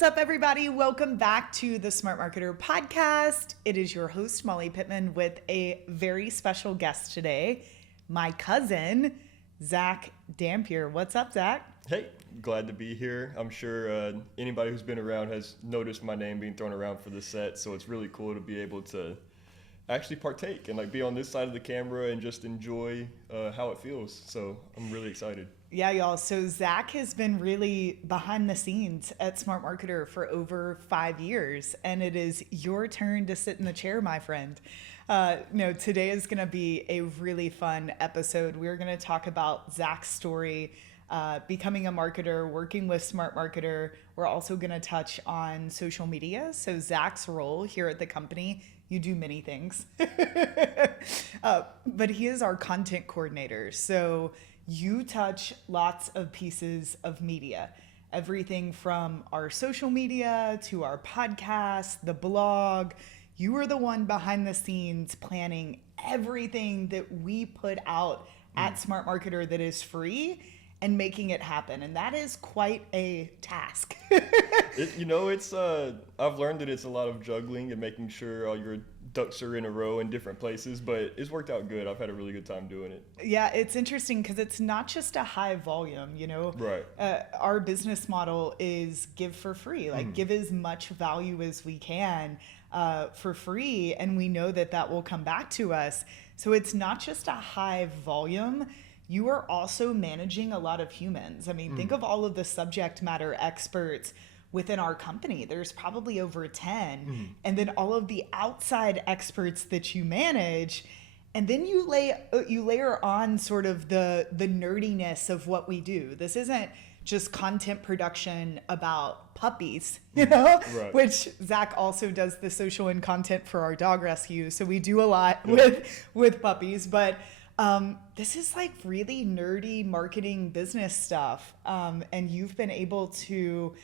What's up, everybody? Welcome back to the Smart Marketer podcast. It is your host, Molly Pittman, with a very special guest today, my cousin, Zach Dampier. What's up, Zach? Hey, glad to be here. I'm sure anybody who's been around has noticed my name being thrown around for the set, so it's really cool to be able to actually partake and be on this side of the camera and just enjoy how it feels. So I'm really excited. Yeah, y'all. So Zach has been really behind the scenes at Smart Marketer for over 5 years, and it is your turn to sit in the chair, my friend. Today is going to be a really fun episode. We're going to talk about Zach's story, becoming a marketer, working with Smart Marketer. We're also going to touch on social media. So Zach's role here at the company, you do many things, but he is our content coordinator. So you touch lots of pieces of media, everything from our social media to our podcast, the blog. You are the one behind the scenes planning everything that we put out at Smart Marketer that is free and making it happen. And that is quite a task. I've learned that it's a lot of juggling and making sure all your ducks are in a row in different places, but it's worked out good. I've had a really good time doing it. Yeah, it's interesting because it's not just a high volume, Right. Our business model is give for free, give as much value as we can for free. And we know that that will come back to us. So it's not just a high volume. You are also managing a lot of humans. I mean, think of all of the subject matter experts within our company. There's probably over 10. And then all of the outside experts that you manage. And then you layer on sort of the nerdiness of what we do. This isn't just content production about puppies, Right. Which Zach also does the social and content for our dog rescue. So we do a lot with puppies, but this is really nerdy marketing business stuff. And you've been able to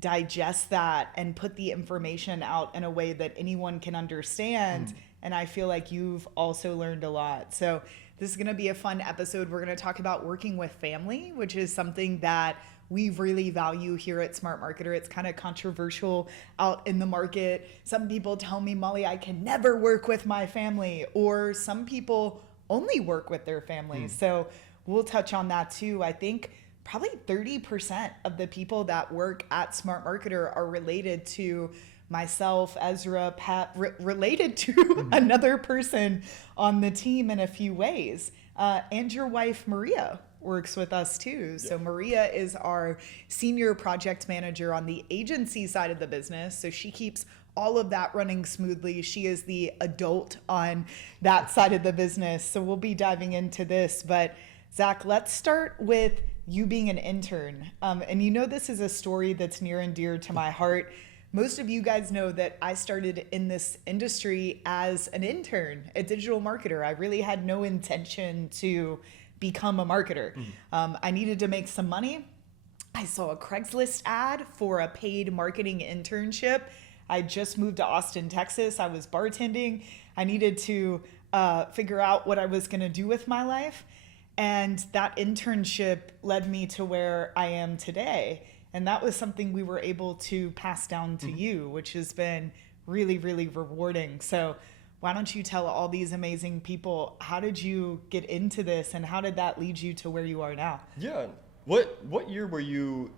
digest that and put the information out in a way that anyone can understand. And I feel like you've also learned a lot. So this is going to be a fun episode. We're going to talk about working with family, which is something that we really value here at Smart Marketer. It's kind of controversial out in the market. Some people tell me, Molly, I can never work with my family, or some people only work with their families. So we'll touch on that too. I think probably 30% of the people that work at Smart Marketer are related to myself, Ezra, Pat, related to another person on the team in a few ways. And your wife, Maria, works with us too. So Maria is our senior project manager on the agency side of the business. So she keeps all of that running smoothly. She is the adult on that side of the business. So we'll be diving into this. But Zach, let's start with you being an intern. And this is a story that's near and dear to my heart. Most of you guys know that I started in this industry as an intern, a digital marketer. I really had no intention to become a marketer. I needed to make some money. I saw a Craigslist ad for a paid marketing internship. I just moved to Austin, Texas. I was bartending. I needed to figure out what I was going to do with my life. And that internship led me to where I am today. And that was something we were able to pass down to you, which has been really, really rewarding. So why don't you tell all these amazing people, how did you get into this and how did that lead you to where you are now? Yeah. What year were you,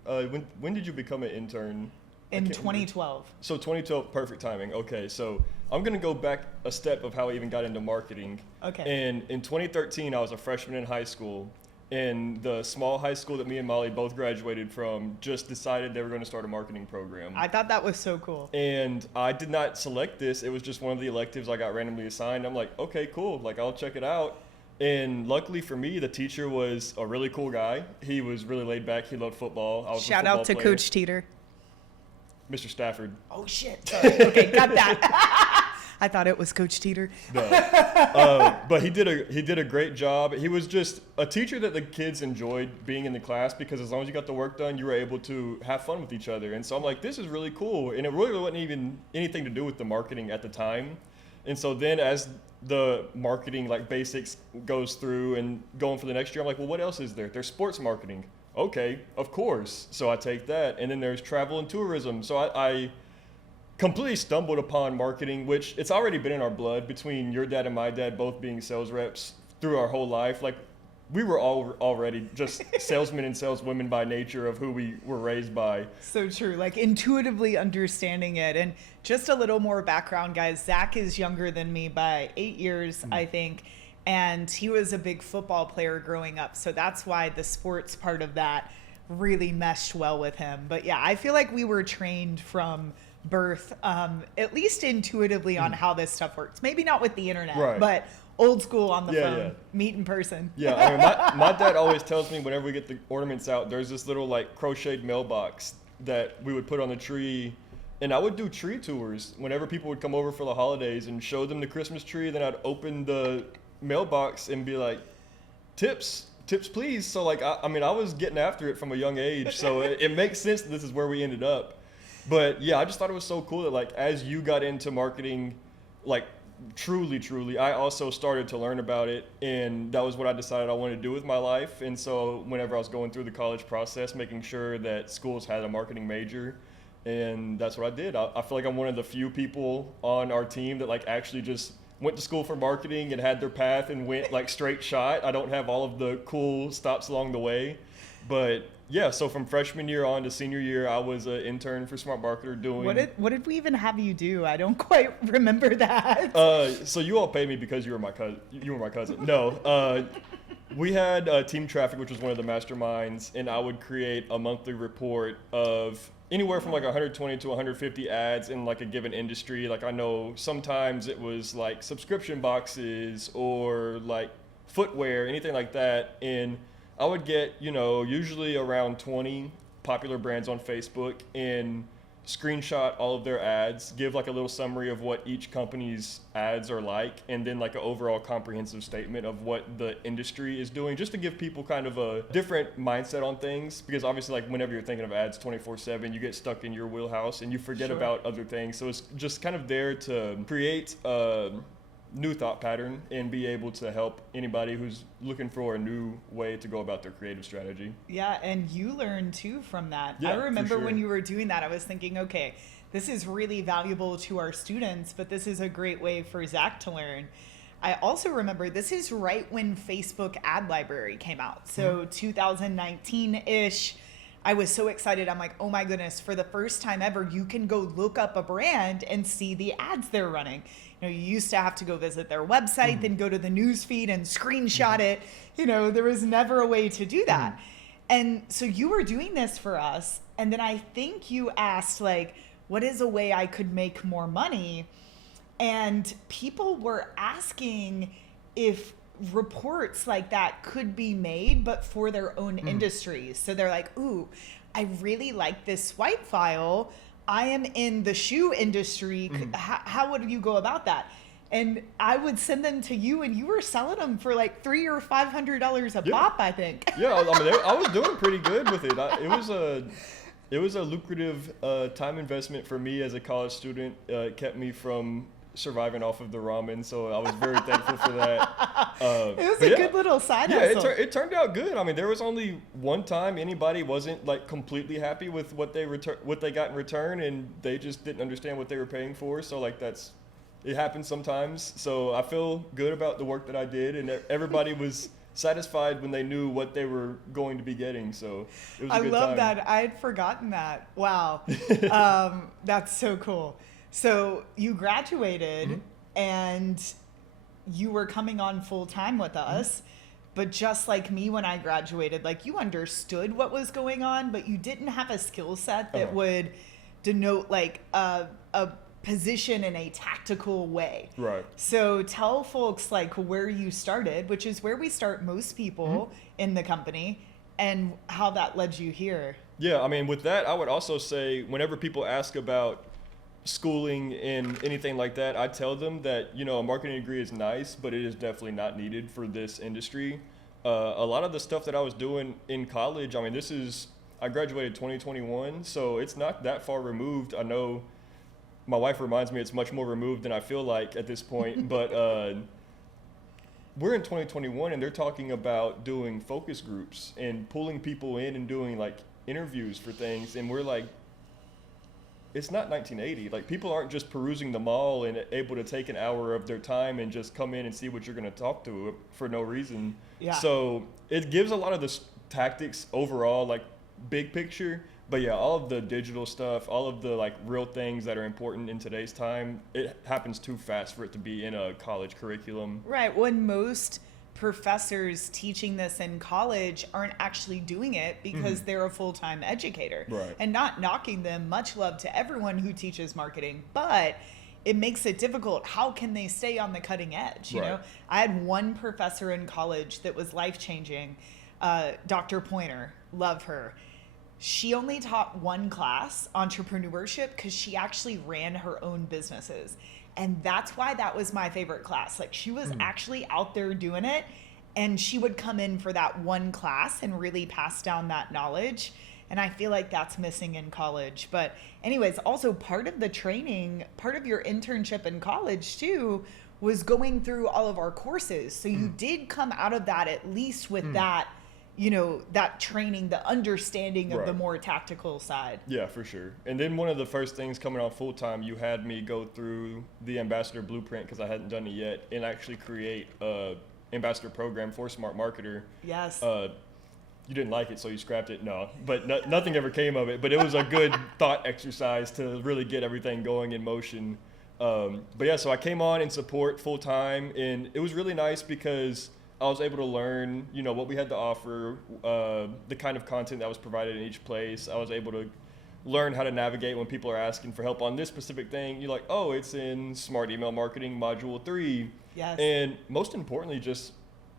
when did you become an intern? In 2012. So 2012, perfect timing. Okay, so I'm going to go back a step of how I even got into marketing. Okay. And in 2013, I was a freshman in high school. And the small high school that me and Molly both graduated from just decided they were going to start a marketing program. I thought that was so cool. And I did not select this. It was just one of the electives I got randomly assigned. I'm like, okay, cool. I'll check it out. And luckily for me, the teacher was a really cool guy. He was really laid back. He loved football. I was Shout a football out to player. Coach Teeter. Mr. Stafford. Oh, shit. Sorry. Okay, got that. I thought it was Coach Teeter. No. But he did a great job. He was just a teacher that the kids enjoyed being in the class because as long as you got the work done, you were able to have fun with each other. And so I'm like, this is really cool. And it really wasn't even anything to do with the marketing at the time. And so then as the marketing basics goes through and going for the next year, I'm like, well, what else is there? There's sports marketing. okay, of course. So I take that. And then there's travel and tourism. So I completely stumbled upon marketing, which it's already been in our blood between your dad and my dad both being sales reps through our whole life. Like, we were all already just salesmen and saleswomen by nature of who we were raised by. So true, like intuitively understanding it. And just a little more background, guys. Zach is younger than me by 8 years, I think. And he was a big football player growing up. So that's why the sports part of that really meshed well with him. But yeah, I feel like we were trained from birth, at least intuitively on how this stuff works. Maybe not with the internet, Right. but old school on the phone, yeah. meet in person. Yeah, I mean, my dad always tells me whenever we get the ornaments out, there's this little like crocheted mailbox that we would put on the tree. And I would do tree tours whenever people would come over for the holidays and show them the Christmas tree. Then I'd open the mailbox and be like, tips please. So like, I mean, I was getting after it from a young age. So it makes sense that this is where we ended up. But yeah, I just thought it was so cool that like, as you got into marketing, like truly, I also started to learn about it. And that was what I decided I wanted to do with my life. And so whenever I was going through the college process, making sure that schools had a marketing major, and that's what I did. I feel like I'm one of the few people on our team that like actually just went to school for marketing and had their path and went like straight shot. I don't have all of the cool stops along the way. But yeah, so from freshman year on to senior year, I was an intern for Smart Marketer doing... What did we even have you do? I don't quite remember that. So you all paid me because you were my cousin. No. We had Team Traffic, which was one of the masterminds, and I would create a monthly report of anywhere from like 120 to 150 ads in like a given industry. Like I know sometimes it was like subscription boxes or like footwear, anything like that. And I would get, usually around 20 popular brands on Facebook and screenshot all of their ads, give like a little summary of what each company's ads are like, and then like an overall comprehensive statement of what the industry is doing, just to give people kind of a different mindset on things. Because obviously like whenever you're thinking of ads 24/7, you get stuck in your wheelhouse and you forget Sure. about other things. So it's just kind of there to create a new thought pattern and be able to help anybody who's looking for a new way to go about their creative strategy. Yeah, and you learned too from that. Yeah, I remember for when sure. you were doing that, I was thinking, okay, this is really valuable to our students, but this is a great way for Zach to learn. I also remember this is right when Facebook ad library came out. So 2019-ish. I was so excited. I'm like, oh my goodness, for the first time ever, you can go look up a brand and see the ads they're running. You used to have to go visit their website, then go to the news feed and screenshot it. There was never a way to do that. And so you were doing this for us. And then I think you asked, like, what is a way I could make more money? And people were asking if reports like that could be made, but for their own industries. So they're like, ooh, I really like this swipe file. I am in the shoe industry. How would you go about that? And I would send them to you, and you were selling them for like $300 or $500 a pop, I think. Yeah, I mean, I was doing pretty good with it. It was a lucrative time investment for me as a college student. It kept me from surviving off of the ramen, so I was very thankful for that. It was a good little side hustle. It turned out good. I mean, there was only one time anybody wasn't like completely happy with what they got in return, and they just didn't understand what they were paying for. So like it happens sometimes. So I feel good about the work that I did, and everybody was satisfied when they knew what they were going to be getting. So it was a good I love time. that. I had forgotten that. Wow. That's so cool. So you graduated and you were coming on full time with us, but just like me when I graduated, like you understood what was going on, but you didn't have a skill set that would denote like a position in a tactical way. Right. So tell folks like where you started, which is where we start most people in the company, and how that led you here. Yeah, I mean, with that, I would also say whenever people ask about schooling and anything like that, I tell them that, a marketing degree is nice, but it is definitely not needed for this industry. A lot of the stuff that I was doing in college, I mean, I graduated 2021, so it's not that far removed. I know my wife reminds me it's much more removed than I feel like at this point, but we're in 2021 and they're talking about doing focus groups and pulling people in and doing like interviews for things. And we're like, it's not 1980. Like, people aren't just perusing the mall and able to take an hour of their time and just come in and see what you're going to talk to for no reason. Yeah. So it gives a lot of the tactics overall, like big picture. But yeah, all of the digital stuff, all of the like real things that are important in today's time, it happens too fast for it to be in a college curriculum. Right. When most professors teaching this in college aren't actually doing it because they're a full-time educator. Right. And not knocking them, much love to everyone who teaches marketing, but it makes it difficult. How can they stay on the cutting edge? You know, I had one professor in college that was life-changing, Dr. Pointer, love her. She only taught one class, entrepreneurship, because she actually ran her own businesses. And that's why that was my favorite class. Like, she was actually out there doing it, and she would come in for that one class and really pass down that knowledge. And I feel like that's missing in college. But anyways, also part of the training, part of your internship in college too, was going through all of our courses. So you did come out of that at least with that, you know, that training, the understanding of the more tactical side. Yeah, for sure. And then one of the first things coming on full time, you had me go through the ambassador blueprint, because I hadn't done it yet, and actually create a ambassador program for Smart Marketer. Yes. You didn't like it, so you scrapped it. No, but nothing ever came of it. But it was a good thought exercise to really get everything going in motion. But yeah, so I came on in support full time, and it was really nice because I was able to learn, you know, what we had to offer, the kind of content that was provided in each place. I was able to learn how to navigate when people are asking for help on this specific thing. You're like, oh, it's in Smart Email Marketing Module 3. Yes. And most importantly, just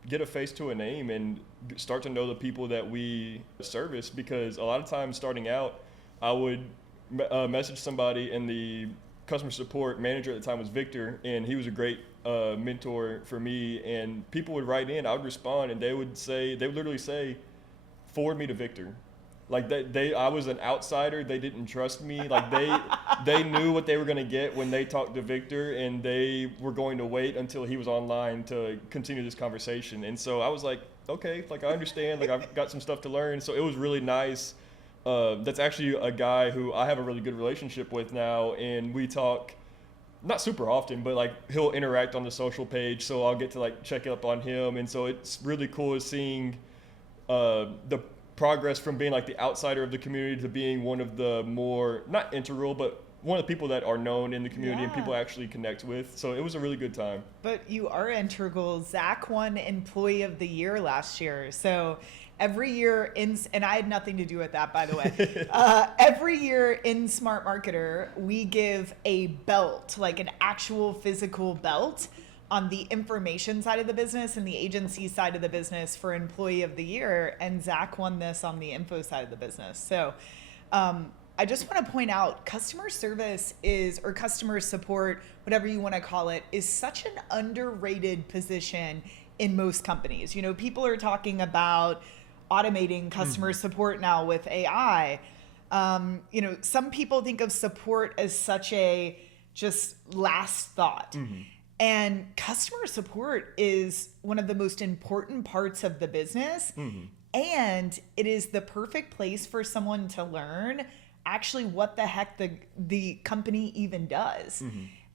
get a face to a name and start to know the people that we service, because a lot of times starting out, I would message somebody, and the customer support manager at the time was Victor, and he was a great mentor for me, and people would write in, I would respond, and they would literally say, forward me to Victor. Like, I was an outsider. They didn't trust me. Like, they knew what they were going to get when they talked to Victor, and they were going to wait until he was online to continue this conversation. And so I was like, okay, like, I understand. Like, I've got some stuff to learn. So it was really nice. That's actually a guy who I have a really good relationship with now, and we talk not super often, but like, he'll interact on the social page, so I'll get to like check up on him. And so it's really cool seeing the progress from being like the outsider of the community to being one of the more, not integral, but one of the people that are known in the community and people actually connect with. So it was a really good time. But you are integral. Zach won Employee of the Year last year. So every year and I had nothing to do with that, by the way. Every year in Smart Marketer, we give a belt, like an actual physical belt, on the information side of the business and the agency side of the business for Employee of the Year. And Zach won this on the info side of the business. So I just want to point out, customer service or customer support, whatever you want to call it, is such an underrated position in most companies. You know, people are talking about automating customer support now with AI. You know, some people think of support as such a just last thought. And customer support is one of the most important parts of the business. And it is the perfect place for someone to learn actually what the heck the company even does.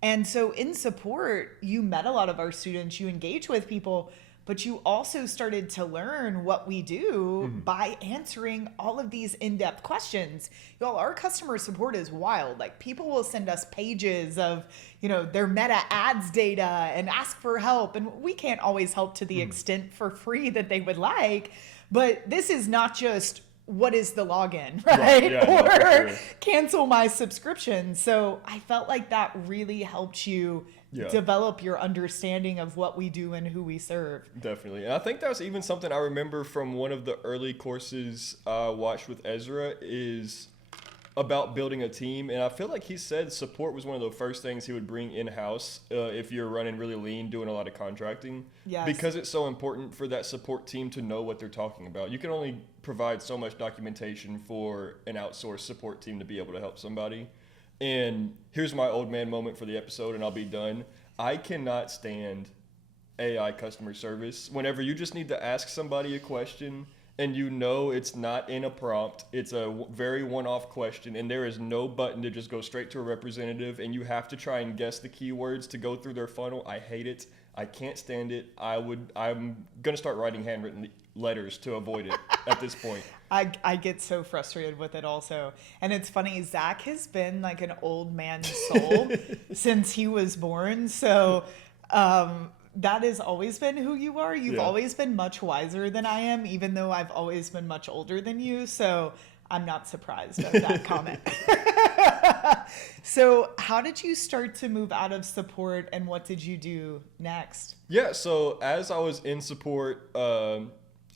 And so in support, you met a lot of our students, you engage with people, but you also started to learn what we do by answering all of these in-depth questions. Y'all, our customer support is wild. Like, people will send us pages of, you know, their meta ads data and ask for help. And we can't always help to the extent for free that they would like. But this is not just, what is the login, right? Or cancel my subscription. So I felt like that really helped you develop your understanding of what we do and who we serve. Definitely. And I think that's even something I remember from one of the early courses I watched with Ezra, is about building a team. And I feel like he said support was one of the first things he would bring in-house if you're running really lean, doing a lot of contracting. Because it's so important for that support team to know what they're talking about. You can only provide so much documentation for an outsourced support team to be able to help somebody. And here's my old man moment for the episode, and I'll be done. I cannot stand AI customer service. Whenever you just need to ask somebody a question and you know it's not in a prompt, it's a very one-off question, and there is no button to just go straight to a representative, and you have to try and guess the keywords to go through their funnel. I hate it. I can't stand it. I'm gonna start writing handwritten letters to avoid it at this point. I get so frustrated with it also. And it's funny, Zach has been like an old man soul since he was born. So that has always been who you are. You've always been much wiser than I am, even though I've always been much older than you. So I'm not surprised at that comment. So how did you start to move out of support, and what did you do next? Yeah, so as I was in support,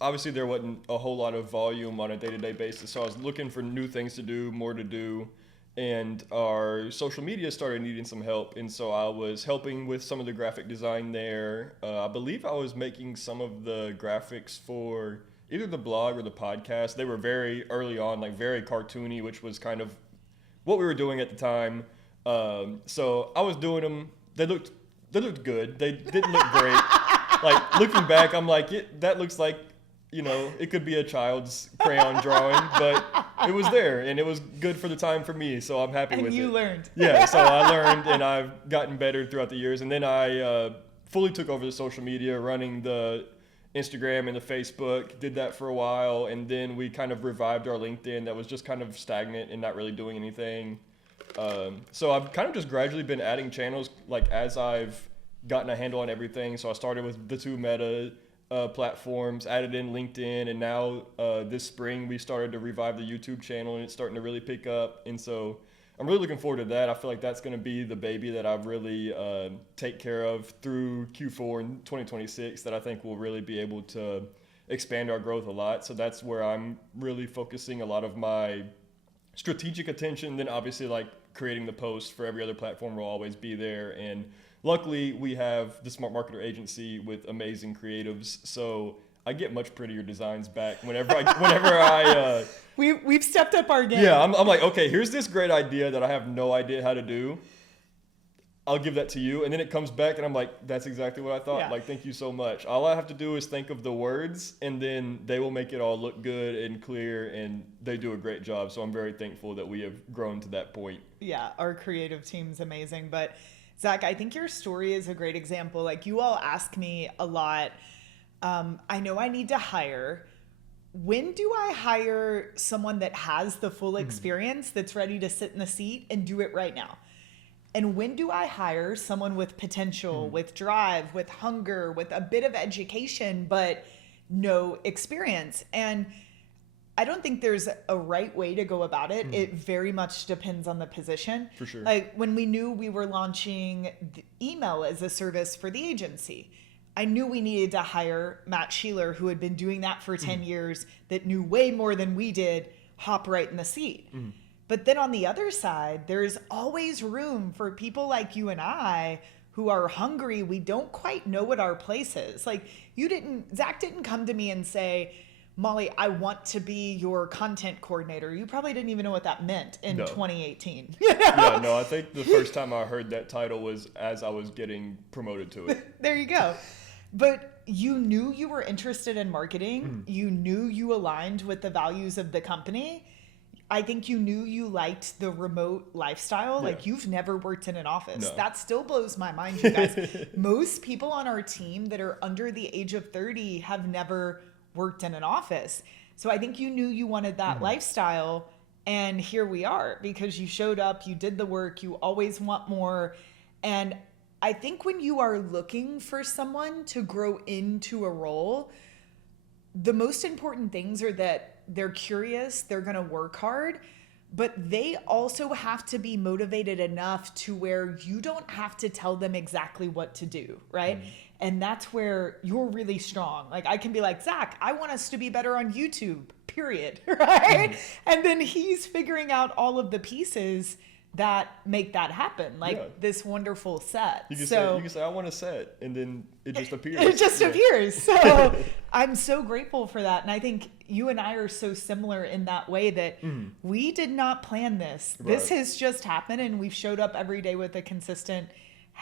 obviously there wasn't a whole lot of volume on a day-to-day basis. So I was looking for new things to do, more to do. And our social media started needing some help. And so I was helping with some of the graphic design there. I believe I was making some of the graphics for either the blog or the podcast. They were very early on, like very cartoony, which was kind of what we were doing at the time. So I was doing them. They looked good. They didn't look great. Like looking back, I'm like, that looks like, it could be a child's crayon drawing, but it was there and it was good for the time for me. So I'm happy with it. And you learned. Yeah. So I learned, and I've gotten better throughout the years. And then I fully took over the social media, running the Instagram and the Facebook, did that for a while. And then we kind of revived our LinkedIn that was just kind of stagnant and not really doing anything. So I've kind of just gradually been adding channels like as I've gotten a handle on everything. So I started with the 2 Meta platforms, added in LinkedIn, and now this spring we started to revive the YouTube channel, and it's starting to really pick up. And so I'm really looking forward to that. I feel like that's going to be the baby that I really take care of through Q4 in 2026, that I think will really be able to expand our growth a lot. So that's where I'm really focusing a lot of my strategic attention. Then obviously like creating the posts for every other platform will always be there. And luckily, we have the Smart Marketer Agency with amazing creatives, so I get much prettier designs back whenever I. We've stepped up our game. Yeah, I'm like, okay, here's this great idea that I have no idea how to do. I'll give that to you, and then it comes back, and I'm like, that's exactly what I thought. Yeah. Like, thank you so much. All I have to do is think of the words, and then they will make it all look good and clear, and they do a great job. So I'm very thankful that we have grown to that point. Yeah, our creative team's amazing, but. Zach, I think your story is a great example. Like, you all ask me a lot, I know I need to hire. When do I hire someone that has the full experience, that's ready to sit in the seat and do it right now? And when do I hire someone with potential, with drive, with hunger, with a bit of education, but no experience? And I don't think there's a right way to go about it. It very much depends on the position. For sure. Like when we knew we were launching the email as a service for the agency, I knew we needed to hire Matt Sheeler, who had been doing that for 10 years, that knew way more than we did, hop right in the seat. But then on the other side, there's always room for people like you and I who are hungry. We don't quite know what our place is. Like Zach didn't come to me and say, Molly, I want to be your content coordinator. You probably didn't even know what that meant in 2018. Yeah, no, I think the first time I heard that title was as I was getting promoted to it. There you go. But you knew you were interested in marketing. You knew you aligned with the values of the company. I think you knew you liked the remote lifestyle. Yeah. Like, you've never worked in an office. No. That still blows my mind, you guys. Most people on our team that are under the age of 30 have never worked in an office. So I think you knew you wanted that lifestyle, and here we are, because you showed up, you did the work, you always want more. And I think when you are looking for someone to grow into a role, the most important things are that they're curious, they're going to work hard, but they also have to be motivated enough to where you don't have to tell them exactly what to do, right? And that's where you're really strong. Like, I can be like, Zach, I want us to be better on YouTube, period, right? And then he's figuring out all of the pieces that make that happen, like this wonderful set. You can say, I want a set, and then it just appears. It just appears. So I'm so grateful for that. And I think you and I are so similar in that way that we did not plan this. This has just happened, and we've showed up every day with a consistent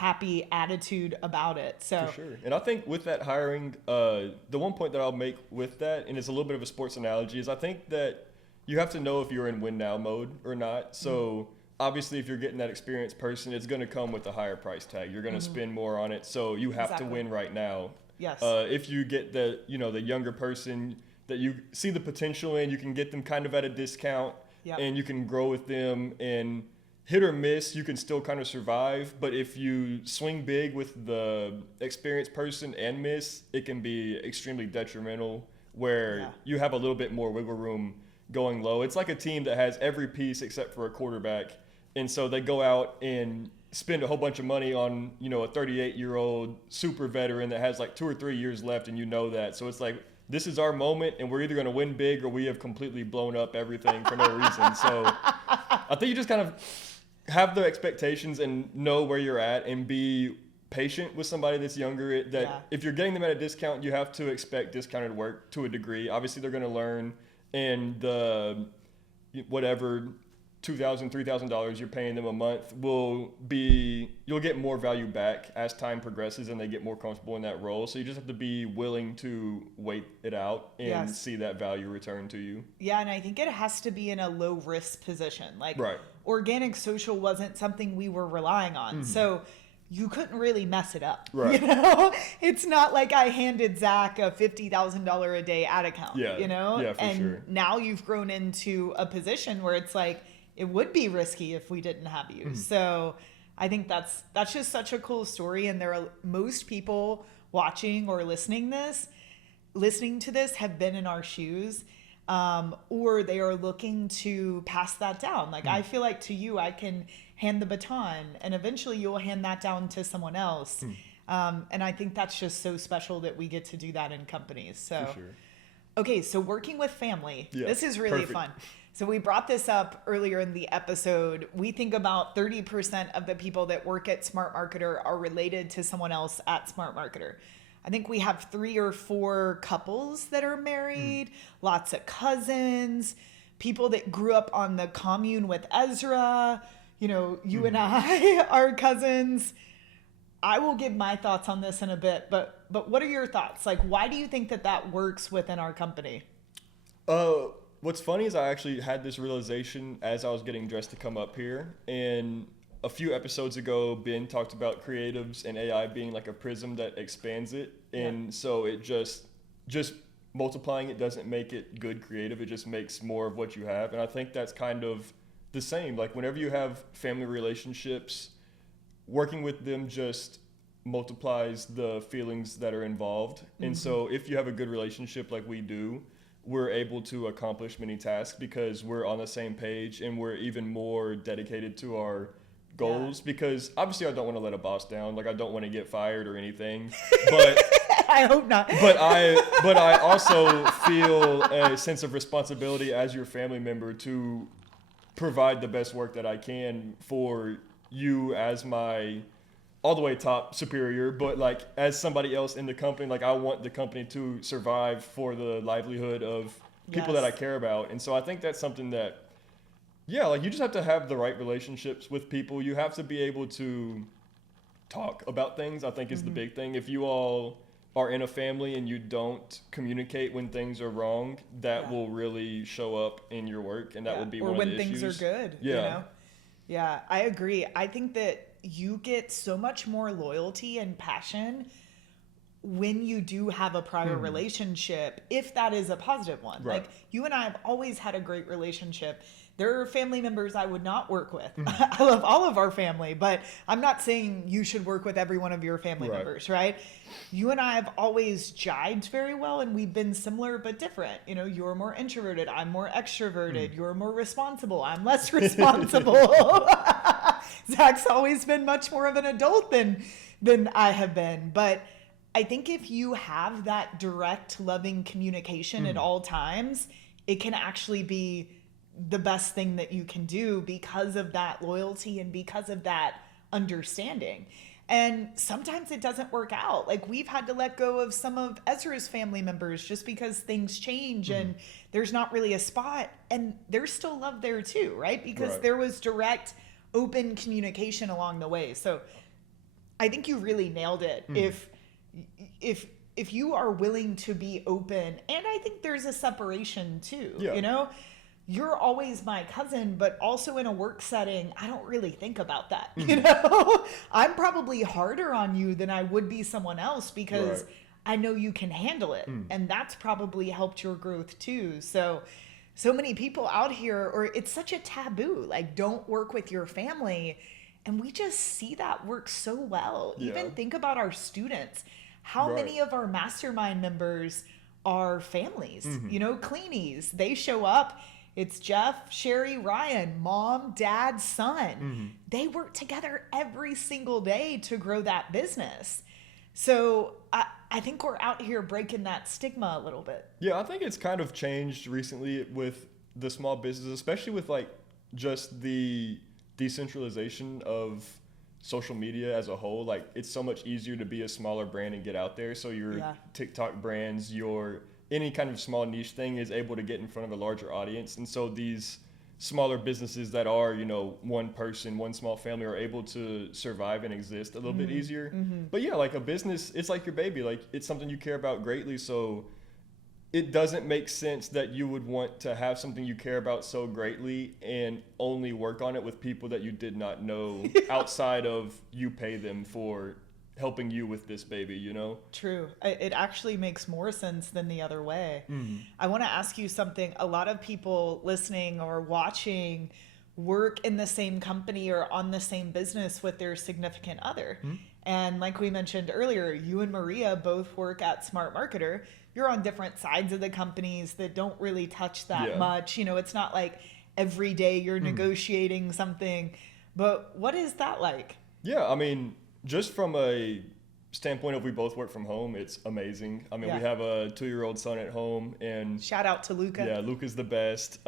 happy attitude about it. So For sure. And I think with that hiring, the one point that I'll make with that, and it's a little bit of a sports analogy, is I think that you have to know if you're in win now mode or not. So obviously if you're getting that experienced person, it's going to come with a higher price tag. You're going to spend more on it. So you have to win right now. Yes. If you get the younger person that you see the potential in, you can get them kind of at a discount and you can grow with them, and hit or miss, you can still kind of survive. But if you swing big with the experienced person and miss, it can be extremely detrimental, where you have a little bit more wiggle room going low. It's like a team that has every piece except for a quarterback. And so they go out and spend a whole bunch of money on, a 38-year-old super veteran that has like 2 or 3 years left, and that. So it's like, this is our moment, and we're either going to win big or we have completely blown up everything for no reason. So I think you just kind of have the expectations and know where you're at, and be patient with somebody that's younger. If you're getting them at a discount, you have to expect discounted work to a degree. Obviously, they're going to learn, and the whatever $2,000, $3,000 you're paying them a month you'll get more value back as time progresses and they get more comfortable in that role. So you just have to be willing to wait it out and see that value return to you. Yeah, and I think it has to be in a low risk position. Like organic social wasn't something we were relying on. So you couldn't really mess it up. Right. It's not like I handed Zach a $50,000 a day ad account, Yeah, for and sure. now you've grown into a position where it's like, it would be risky if we didn't have you. So I think that's just such a cool story. And there are most people watching or listening to this have been in our shoes, or they are looking to pass that down. Like I feel like to you, I can hand the baton, and eventually you'll hand that down to someone else. And I think that's just so special that we get to do that in companies. So, For sure. Okay, so working with family, this is really perfect. fun. So we brought this up earlier in the episode. We think about 30% of the people that work at Smart Marketer are related to someone else at Smart Marketer. I think we have 3 or 4 couples that are married, lots of cousins, people that grew up on the commune with Ezra. You and I are cousins. I will give my thoughts on this in a bit, but what are your thoughts? Like, why do you think that works within our company? What's funny is I actually had this realization as I was getting dressed to come up here. And a few episodes ago, Ben talked about creatives and AI being like a prism that expands it. And so it just multiplying it doesn't make it good creative. It just makes more of what you have. And I think that's kind of the same. Like whenever you have family relationships, working with them just multiplies the feelings that are involved. And so if you have a good relationship like we do, we're able to accomplish many tasks because we're on the same page and we're even more dedicated to our goals. Because obviously I don't want to let a boss down. Like I don't want to get fired or anything, but I hope not. But I also feel a sense of responsibility as your family member to provide the best work that I can for you as my all the way top superior, but like as somebody else in the company. Like I want the company to survive for the livelihood of people that I care about. And so I think that's something that, like you just have to have the right relationships with people. You have to be able to talk about things, I think is the big thing. If you all are in a family and you don't communicate when things are wrong, that will really show up in your work, and that will be one of the issues. Or when things are good, Yeah, I agree. I think that you get so much more loyalty and passion when you do have a prior relationship, if that is a positive one. Right. Like you and I have always had a great relationship. There are family members I would not work with. I love all of our family, but I'm not saying you should work with every one of your family members, right? You and I have always jived very well, and we've been similar but different. You're more introverted, I'm more extroverted. You're more responsible, I'm less responsible. Zach's always been much more of an adult than I have been. But I think if you have that direct, loving communication at all times, it can actually be the best thing that you can do because of that loyalty and because of that understanding. And sometimes it doesn't work out. Like we've had to let go of some of Ezra's family members just because things change and there's not really a spot, and there's still love there too, right? Because there was direct, open communication along the way. So I think you really nailed it. If you are willing to be open, and I think there's a separation too, you know, you're always my cousin, but also in a work setting, I don't really think about that. You know, I'm probably harder on you than I would be someone else because I know you can handle it. And that's probably helped your growth too. So many people out here, or it's such a taboo, like don't work with your family. And we just see that work so well. Even think about our students. How many of our mastermind members are families? You know, cleanies. They show up. It's Jeff, Sherry, Ryan, mom, dad, son. They work together every single day to grow that business. So I think we're out here breaking that stigma a little bit. Yeah, I think it's kind of changed recently with the small business, especially with like just the decentralization of social media as a whole. Like it's so much easier to be a smaller brand and get out there. So your TikTok brands, your any kind of small niche thing is able to get in front of a larger audience. And so these smaller businesses that are, you know, one person, one small family are able to survive and exist a little bit easier. But yeah, like a business, it's like your baby. Like it's something you care about greatly. So it doesn't make sense that you would want to have something you care about so greatly and only work on it with people that you did not know outside of you pay them for helping you with this baby, you know? True. It actually makes more sense than the other way. I want to ask you something. A lot of people listening or watching work in the same company or on the same business with their significant other. And like we mentioned earlier, you and Maria both work at Smart Marketer. You're on different sides of the companies that don't really touch that much. You know, it's not like every day you're negotiating something. But what is that like? Yeah, I mean, just from a standpoint of we both work from home, it's amazing. I mean, we have a 2-year-old son at home, and shout out to Luca. Yeah, Luca's the best.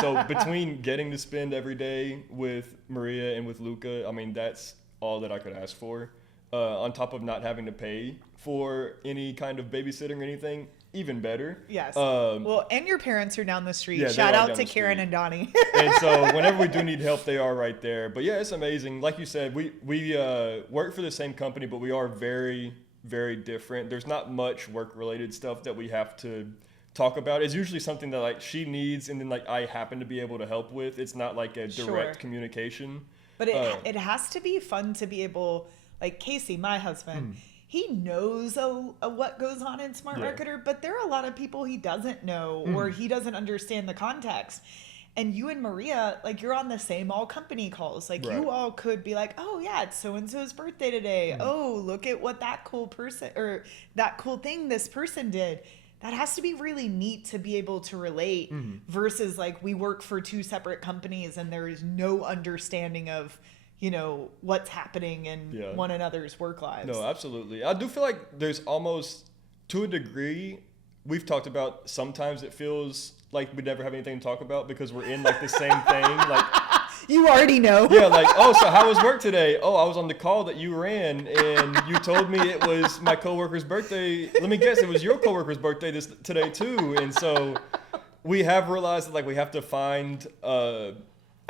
So between getting to spend every day with Maria and with Luca, I mean, that's all that I could ask for. On top of not having to pay for any kind of babysitting or anything, even better. Yes. Well, and your parents are down the street. Yeah, shout out to Karen and Donnie. And so whenever we do need help, they are right there. But yeah, it's amazing. Like you said, we work for the same company, but we are very, very different. There's not much work-related stuff that we have to talk about. It's usually something that like she needs, and then like I happen to be able to help with. It's not like a direct communication. But it has to be fun to be able, like Casey, my husband. He knows what goes on in Smart Marketer, but there are a lot of people he doesn't know or he doesn't understand the context. And you and Maria, like you're on the same all company calls. Like you all could be like, oh yeah, it's so-and-so's birthday today. Oh, look at what that cool person or that cool thing this person did. That has to be really neat to be able to relate versus like we work for 2 separate companies and there is no understanding of, you know, what's happening in one another's work lives. No, absolutely. I do feel like there's almost, to a degree, we've talked about sometimes it feels like we never have anything to talk about because we're in like the same thing. Like you already know. Yeah, like, oh, so how was work today? Oh, I was on the call that you ran and you told me it was my coworker's birthday. Let me guess, it was your coworker's birthday today too. And so we have realized that like we have to find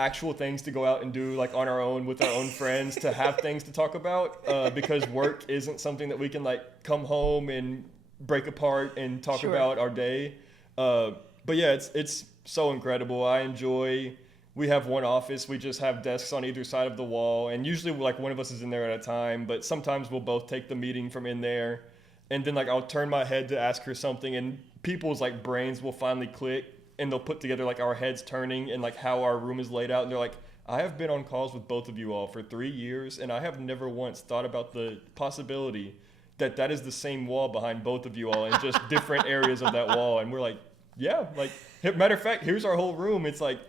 actual things to go out and do like on our own with our own friends to have things to talk about because work isn't something that we can like come home and break apart and talk about our day. But yeah, it's so incredible. I enjoy, we have one office, we just have desks on either side of the wall, and usually like one of us is in there at a time, but sometimes we'll both take the meeting from in there, and then like I'll turn my head to ask her something and people's like brains will finally click and they'll put together like our heads turning and like how our room is laid out. And they're like, I have been on calls with both of you all for 3 years and I have never once thought about the possibility that that is the same wall behind both of you all and just different areas of that wall. And we're like, yeah, like matter of fact, here's our whole room. It's like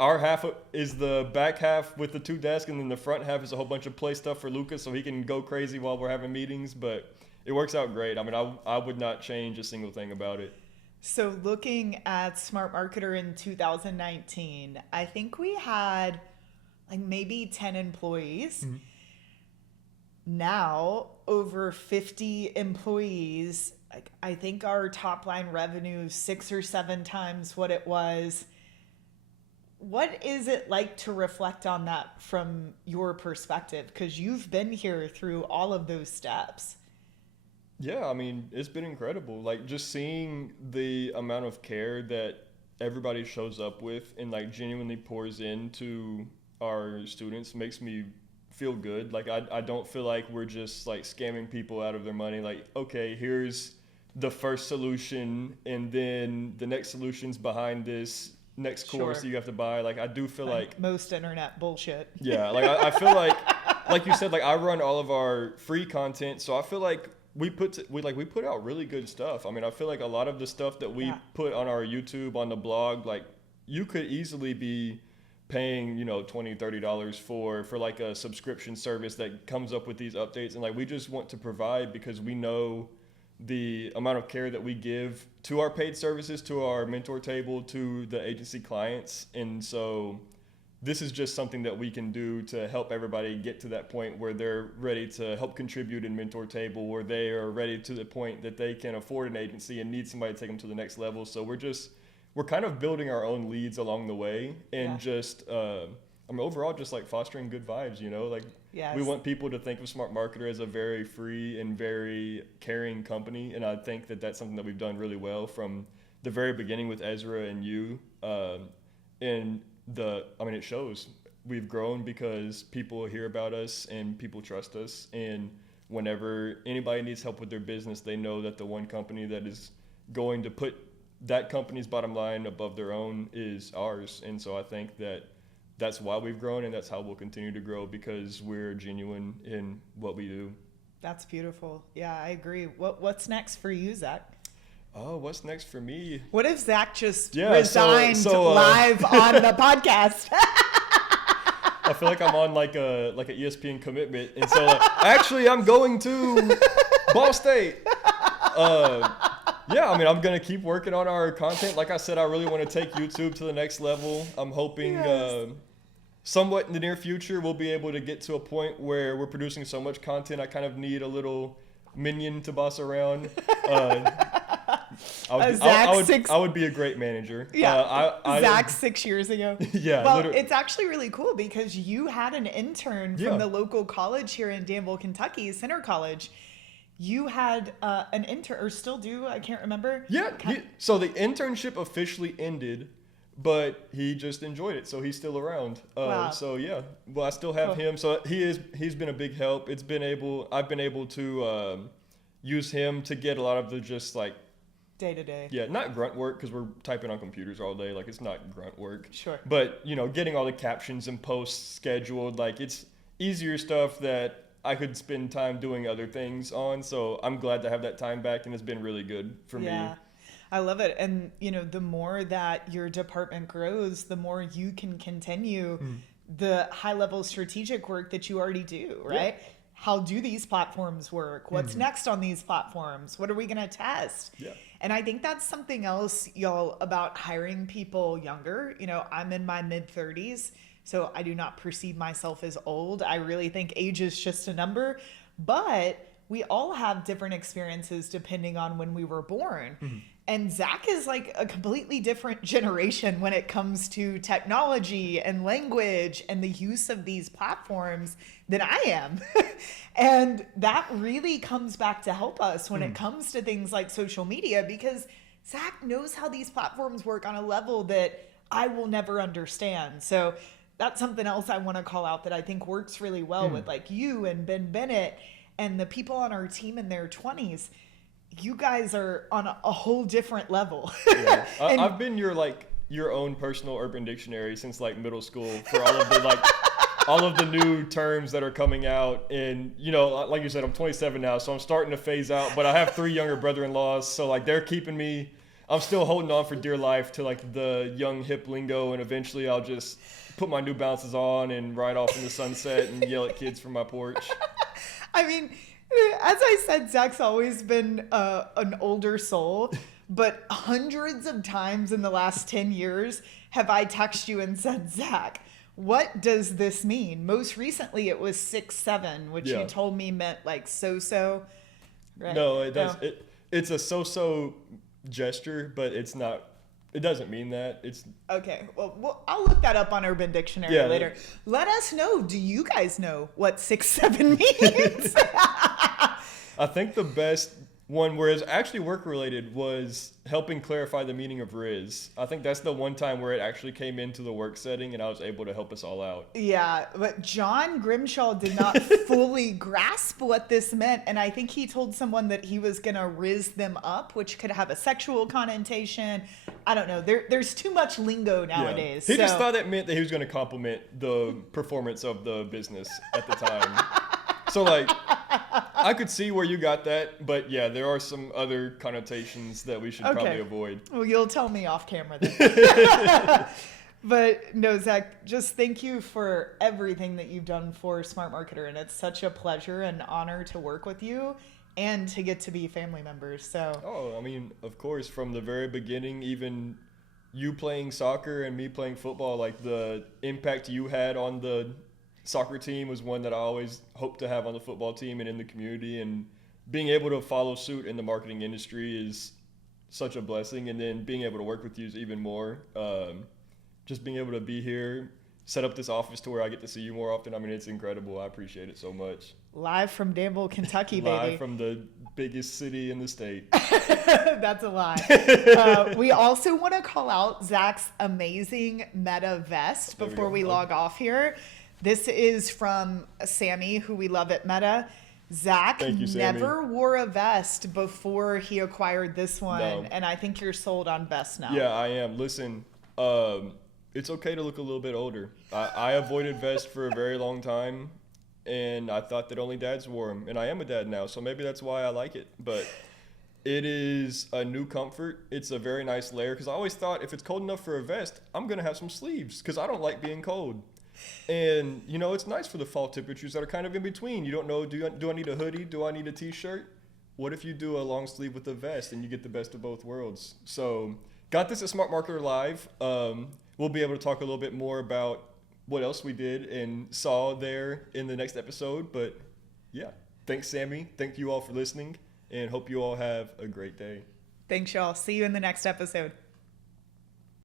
our half is the back half with the 2 desks and then the front half is a whole bunch of play stuff for Lucas so he can go crazy while we're having meetings. But it works out great. I mean, I would not change a single thing about it. So looking at Smart Marketer in 2019, I think we had like maybe 10 employees. Now over 50 employees. Like I think our top line revenue is 6 or 7 times what it was. what is it like to reflect on that from your perspective? Because you've been here through all of those steps. Yeah, I mean, it's been incredible. Like just seeing the amount of care that everybody shows up with and like genuinely pours into our students makes me feel good. Like I don't feel like we're just like scamming people out of their money. Like, okay, here's the first solution and then the next solution's behind this next course that you have to buy. Like I do feel like most internet bullshit. Yeah, like I feel like you said, like I run all of our free content, so I feel like we put out really good stuff. I mean, I feel like a lot of the stuff that we put on our YouTube, on the blog, like you could easily be paying, you know, $20-$30 for like a subscription service that comes up with these updates. And like we just want to provide because we know the amount of care that we give to our paid services, to our mentor table, to the agency clients. And so this is just something that we can do to help everybody get to that point where they're ready to help contribute in mentor table, or they are ready to the point that they can afford an agency and need somebody to take them to the next level. So we're kind of building our own leads along the way, and just I mean, overall just like fostering good vibes, you know, like we want people to think of Smart Marketer as a very free and very caring company. And I think that that's something that we've done really well from the very beginning with Ezra and you. I mean, it shows. We've grown because people hear about us and people trust us. And whenever anybody needs help with their business, they know that the one company that is going to put that company's bottom line above their own is ours. And so I think that that's why we've grown, and that's how we'll continue to grow, because we're genuine in what we do. That's beautiful. Yeah, I agree. What's next for you, Zach? Oh, what's next for me? What if Zach just resigned live on the podcast? I feel like I'm on like a ESPN commitment, and so actually I'm going to Ball State. Yeah, I mean, I'm gonna keep working on our content. Like I said, I really want to take YouTube to the next level. I'm hoping somewhat in the near future we'll be able to get to a point where we're producing so much content I kind of need a little minion to boss around. I would be a great manager. Yeah, Zach 6 years ago. Yeah. Well, it's actually really cool because you had an intern from the local college here in Danville, Kentucky, Center College. You had an intern, or still do, I can't remember. Yeah, so the internship officially ended, but he just enjoyed it, so he's still around. Wow. So yeah, well, I still have him. So he's been a big help. I've been able to use him to get a lot of the just like day to day. Yeah, not grunt work because we're typing on computers all day. Like it's not grunt work. Sure. But you know, getting all the captions and posts scheduled, like it's easier stuff that I could spend time doing other things on. So I'm glad to have that time back, and it's been really good for me. Yeah, I love it. And you know, the more that your department grows, the more you can continue the high level strategic work that you already do, right? Yeah. How do these platforms work? What's next on these platforms? What are we going to test? Yeah. And I think that's something else, y'all, about hiring people younger. You know, I'm in my mid 30s. So I do not perceive myself as old. I really think age is just a number, but we all have different experiences depending on when we were born. And Zach is like a completely different generation when it comes to technology and language and the use of these platforms than I am. And that really comes back to help us when it comes to things like social media, because Zach knows how these platforms work on a level that I will never understand. So that's something else I want to call out that I think works really well with like you and Ben Bennett and the people on our team in their 20s. You guys are on a whole different level. Yeah. I've been your own personal Urban Dictionary since like middle school for all of the all of the new terms that are coming out. And you know, like you said, I'm 27 now, so I'm starting to phase out. But I have 3 younger brother-in-laws, so like they're keeping me. I'm still holding on for dear life to like the young hip lingo, and eventually I'll just put my New Balances on and ride off in the sunset and yell at kids from my porch. I mean, as I said, Zach's always been an older soul, but hundreds of times in the last 10 years have I texted you and said, Zach, what does this mean? Most recently it was 6-7, which you told me meant like so-so. Right? No, it does. It's a so-so gesture, but it's not It doesn't mean that. It's Okay, well, I'll look that up on Urban Dictionary Yeah, later. Let us know. Do you guys know what 6-7 means? I think the best one where it's actually work related was helping clarify the meaning of Riz. I think that's the one time where it actually came into the work setting and I was able to help us all out. Yeah, but John Grimshaw did not fully grasp what this meant, and I think he told someone that he was gonna riz them up, which could have a sexual connotation. I don't know. There's too much lingo nowadays. He just so- thought that meant that he was going to compliment the performance of the business at the time. So like, I could see where you got that, but yeah, there are some other connotations that we should probably avoid. Well, you'll tell me off camera then. But no, Zach, just thank you for everything that you've done for Smart Marketer, and it's such a pleasure and honor to work with you and to get to be family members. So. Oh, I mean, of course, from the very beginning, even you playing soccer and me playing football, like the impact you had on the soccer team was one that I always hoped to have on the football team and in the community. And being able to follow suit in the marketing industry is such a blessing. And then being able to work with you is even more. Just being able to be here, set up this office to where I get to see you more often. I mean, it's incredible. I appreciate it so much. Live from Danville, Kentucky, baby. Live from the biggest city in the state. That's a lie. We also want to call out Zach's amazing Meta vest before we log off here. This is from Sammy, who we love at Meta. Zach Thank you, Sammy. never wore a vest before he acquired this one, No. and I think you're sold on vests now. Yeah, I am. Listen, it's okay to look a little bit older. I avoided vests for a very long time, and I thought that only dads wore them. And I am a dad now, so maybe that's why I like it. But it is a new comfort. It's a very nice layer, because I always thought if it's cold enough for a vest, I'm going to have some sleeves, because I don't like being cold. And, you know, it's nice for the fall temperatures that are kind of in between. You don't know, do I need a hoodie? Do I need a t-shirt? What if you do a long sleeve with a vest and you get the best of both worlds? So got this at Smart Marketer Live. We'll be able to talk a little bit more about what else we did and saw there in the next episode. But yeah, thanks, Sammy. Thank you all for listening, and hope you all have a great day. Thanks, y'all. See you in the next episode.